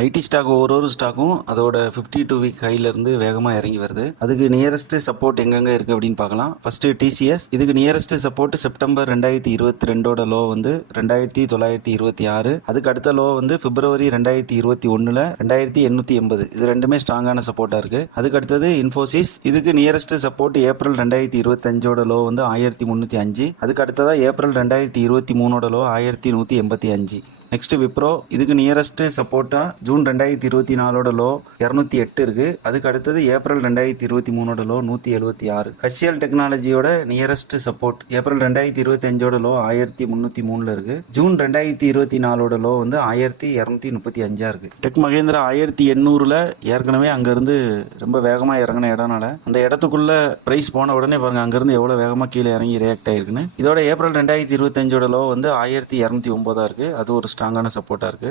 ID stock ஒரு ஒரு ஸ்டாக்கும் அதோட ஃபிஃப்டி டூ வீக் ஹைலேருந்து வேகமாக இறங்கி வருது. அதுக்கு நியரஸ்ட் சப்போர்ட் எங்கெங்கே இருக்குது அப்படின்னு பார்க்கலாம். ஃபஸ்ட்டு டிசிஎஸ் இதுக்கு நியரஸ்ட் சப்போர்ட் செப்டம்பர் ரெண்டாயிரத்தி இருபத்தி ரெண்டோட லோ வந்து ரெண்டாயிரத்தி தொள்ளாயிரத்தி இருபத்தி ஆறு. அதுக்கு அடுத்த லோ வந்து பிப்ரவரி ரெண்டாயிரத்தி இருபத்தி ஒன்றில் ரெண்டாயிரத்தி எண்ணூற்றி எண்பது. இது ரெண்டுமே ஸ்ட்ராங்கான சப்போர்ட்டாக இருக்குது அதுக்கு அடுத்தது இன்ஃபோசிஸ் இதுக்கு நியரஸ்ட் சப்போர்ட் ஏப்ரல் ரெண்டாயிரத்தி இருபத்தஞ்சோட லோ வந்து ஆயிரத்தி முந்நூற்றி அஞ்சு. அதுக்கு அடுத்ததாக ஏப்ரல் ரெண்டாயிரத்தி இருபத்தி மூணோட லோ ஆயிரத்தி நூற்றி எண்பத்தி அஞ்சு. நெக்ஸ்ட் விப்ரோ இதுக்கு நியரஸ்ட் சப்போர்ட்டா ஜூன் ரெண்டாயிரத்தி இருபத்தி நாலோட லோ இரநூத்தி எட்டு இருக்கு. அதுக்கு அடுத்தது ஏப்ரல் ரெண்டாயிரத்தி இருபத்தி மூணோட லோ நூற்றி எழுபத்தி ஆறு. ஹச்சிஎல் டெக்னாலஜியோட நியரஸ்ட் சப்போர்ட் ஏப்ரல் ரெண்டாயிரத்தி இருபத்தி அஞ்சோட லோ ஆயிரத்தி முந்நூற்றி மூணில் இருக்கு. ஜூன் ரெண்டாயிரத்தி இருபத்தி நாலோட லோ வந்து ஆயிரத்தி இரநூத்தி முப்பத்தி அஞ்சா இருக்கு. டெக் மகேந்திரா ஆயிரத்தி எண்ணூறுல ஏற்கனவே அங்கேருந்து ரொம்ப வேகமாக இறங்கின இடம்னால அந்த இடத்துக்குள்ள ப்ரைஸ் போன உடனே பாருங்க அங்கேருந்து எவ்வளோ வேகமாக கீழே இறங்கி ரியாக்ட் ஆயிருக்குன்னு. இதோட ஏப்ரல் ரெண்டாயிரத்தி இருபத்தஞ்சோட லோ வந்து ஆயிரத்தி இரநூத்தி ஒன்பதா இருக்கு. அது ஒரு ஸ்ட்ராங்கான சப்போர்ட்டாக இருக்குது